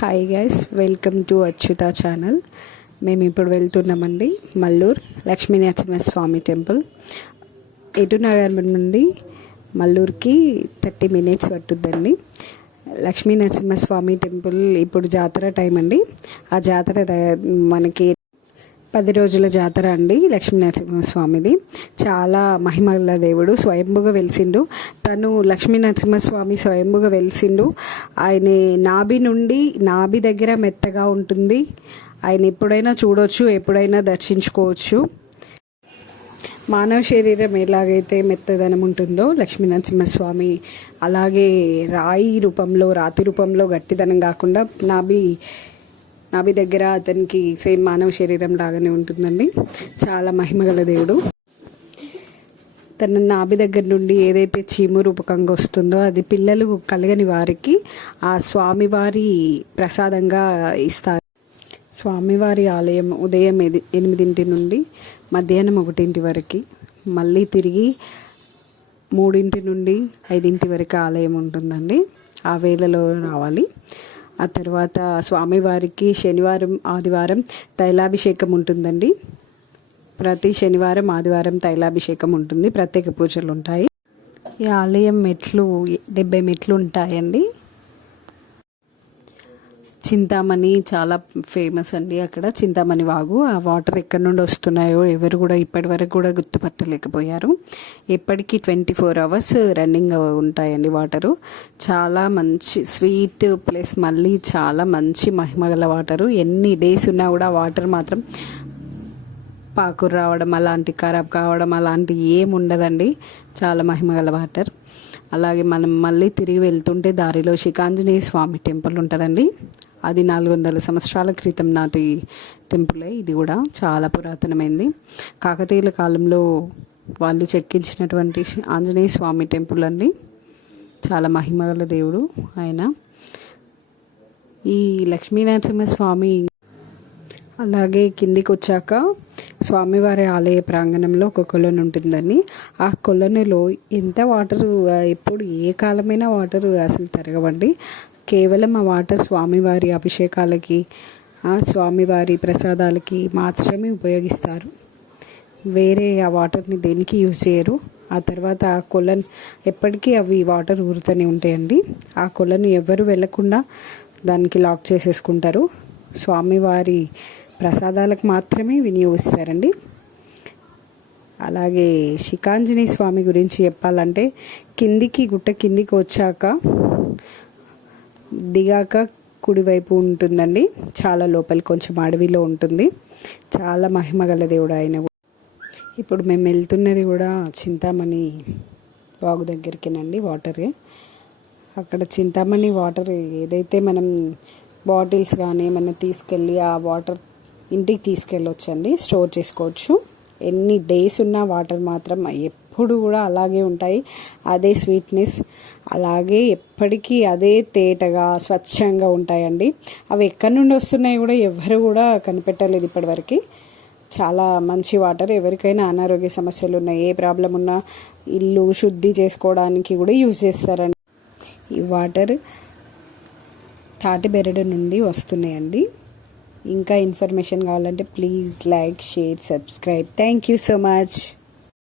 Hi guys, welcome to Achyuta channel. మేము ఇప్పుడు వెళ్తున్నామండి మల్లూరు లక్ష్మీ నరసింహస్వామి టెంపుల్. ఎటునగర్ నుండి మల్లూరుకి 30 minutes పట్టుద్దండి. లక్ష్మీ నరసింహస్వామి టెంపుల్ ఇప్పుడు జాతర టైం అండి. ఆ జాతర మనకి 10 రోజుల జాతర అండి. లక్ష్మీ నరసింహస్వామిది చాలా మహిమగల దేవుడు, స్వయంభుగా వెలిసిండు. తను లక్ష్మీ నరసింహస్వామి స్వయంభుగా వెలిసిండు. ఆయన నాభి దగ్గర మెత్తగా ఉంటుంది. ఆయన ఎప్పుడైనా చూడవచ్చు, ఎప్పుడైనా దర్శించుకోవచ్చు. మానవ శరీరం ఎలాగైతే మెత్తదనం ఉంటుందో లక్ష్మీ నరసింహస్వామి అలాగే రాతి రూపంలో గట్టిదనం కాకుండా నాభి దగ్గర అతనికి సేమ్ మానవ శరీరం లాగానే ఉంటుందండి. చాలా మహిమగల దేవుడు. తన నాభి దగ్గర నుండి ఏదైతే చీము రూపకంగా వస్తుందో అది పిల్లలు కలగని వారికి ఆ స్వామివారి ప్రసాదంగా ఇస్తారు. స్వామివారి ఆలయం ఉదయం 8 నుండి మధ్యాహ్నం 1 వరకు, మళ్ళీ తిరిగి 3 నుండి 5 వరకు ఆలయం ఉంటుందండి. ఆ వేళలో రావాలి. ఆ తర్వాత స్వామివారికి శనివారం ఆదివారం తైలాభిషేకం ఉంటుందండి. ప్రతి శనివారం ఆదివారం తైలాభిషేకం ఉంటుంది. ప్రత్యేక పూజలు ఉంటాయి. ఈ ఆలయం మెట్లు 70 మెట్లు ఉంటాయండి. చింతామణి చాలా ఫేమస్ అండి. అక్కడ చింతామణి వాగు, ఆ వాటర్ ఎక్కడి నుండి వస్తున్నాయో ఎవరు కూడా ఇప్పటి వరకు కూడా గుర్తుపట్టలేకపోయారు. ఎప్పటికీ 24 hours రన్నింగ్ ఉంటాయండి వాటరు. చాలా మంచి స్వీట్ ప్లస్ మళ్ళీ చాలా మంచి మహిమగల వాటరు. ఎన్ని డేస్ ఉన్నా కూడా వాటర్ మాత్రం పాకురు రావడం అలాంటి ఖరాబ్ కావడం అలాంటి ఏమి ఉండదండి. చాలా మహిమగల వాటర్. అలాగే మనం మళ్ళీ తిరిగి వెళ్తుంటే దారిలో శిఖాంజనేయ స్వామి టెంపుల్ ఉంటుందండి. అది 400 సంవత్సరాల క్రితం నాటి టెంపులే. ఇది కూడా చాలా పురాతనమైంది. కాకతీయుల కాలంలో వాళ్ళు చెక్కించినటువంటి ఆంజనేయ స్వామి టెంపుల్ అండి. చాలా మహిమగల దేవుడు ఆయన. ఈ లక్ష్మీనరసింహస్వామి అలాగే కిందికి వచ్చాక స్వామివారి ఆలయ ప్రాంగణంలో ఒక కొలను ఉంటుందని, ఆ కొలనులో ఎంత వాటర్ ఎప్పుడు ఏ కాలమైనా వాటర్ అసలు తరగవండి. కేవలం ఆ వాటర్ స్వామివారి అభిషేకాలకి స్వామివారి ప్రసాదాలకి మాత్రమే ఉపయోగిస్తారు. వేరే ఆ వాటర్ని దేనికి యూజ్ చేయరు. ఆ తర్వాత ఆ కొలను ఎప్పటికీ అవి వాటర్ ఊరుతూనే ఉంటాయండి. ఆ కొలను ఎవరు వెళ్ళకుండా దానికి లాక్ చేసేసుకుంటారు. స్వామివారి ప్రసాదాలకు మాత్రమే వినియోగిస్తారండి. అలాగే శిఖాంజనేయ స్వామి గురించి చెప్పాలంటే గుట్ట కిందికి వచ్చాక దిగాక కుడివైపు ఉంటుందండి. చాలా లోపలి కొంచెం అడవిలో ఉంటుంది. చాలా మహిమగల దేవుడు ఆయన. ఇప్పుడు మేము వెళ్తున్నది కూడా చింతామణి వాగు దగ్గరికేనండి. వాటర్ అక్కడ చింతామణి వాటర్ ఏదైతే మనం బాటిల్స్ కానీ ఏమైనా తీసుకెళ్ళి ఆ వాటర్ ఇంటికి తీసుకెళ్ళొచ్చండి. స్టోర్ చేసుకోవచ్చు. ఎన్ని డేస్ ఉన్న వాటర్ మాత్రం ఎప్పుడు కూడా అలాగే ఉంటాయి. అదే స్వీట్నెస్, అలాగే ఎప్పటికీ అదే తేటగా స్వచ్ఛంగా ఉంటాయండి. అవి ఎక్కడి నుండి వస్తున్నాయి కూడా ఎవరు కూడా కనిపెట్టలేదు ఇప్పటివరకు. చాలా మంచి వాటర్. ఎవరికైనా అనారోగ్య సమస్యలు ఉన్నాయి, ఏ ప్రాబ్లం ఉన్నా ఇల్లు శుద్ధి చేసుకోవడానికి కూడా యూజ్ చేస్తారండి. ఈ వాటర్ తాటిబెరడు నుండి వస్తున్నాయండి. ఇంకా ఇన్ఫర్మేషన్ కావాలంటే please like, share, subscribe. Thank you so much.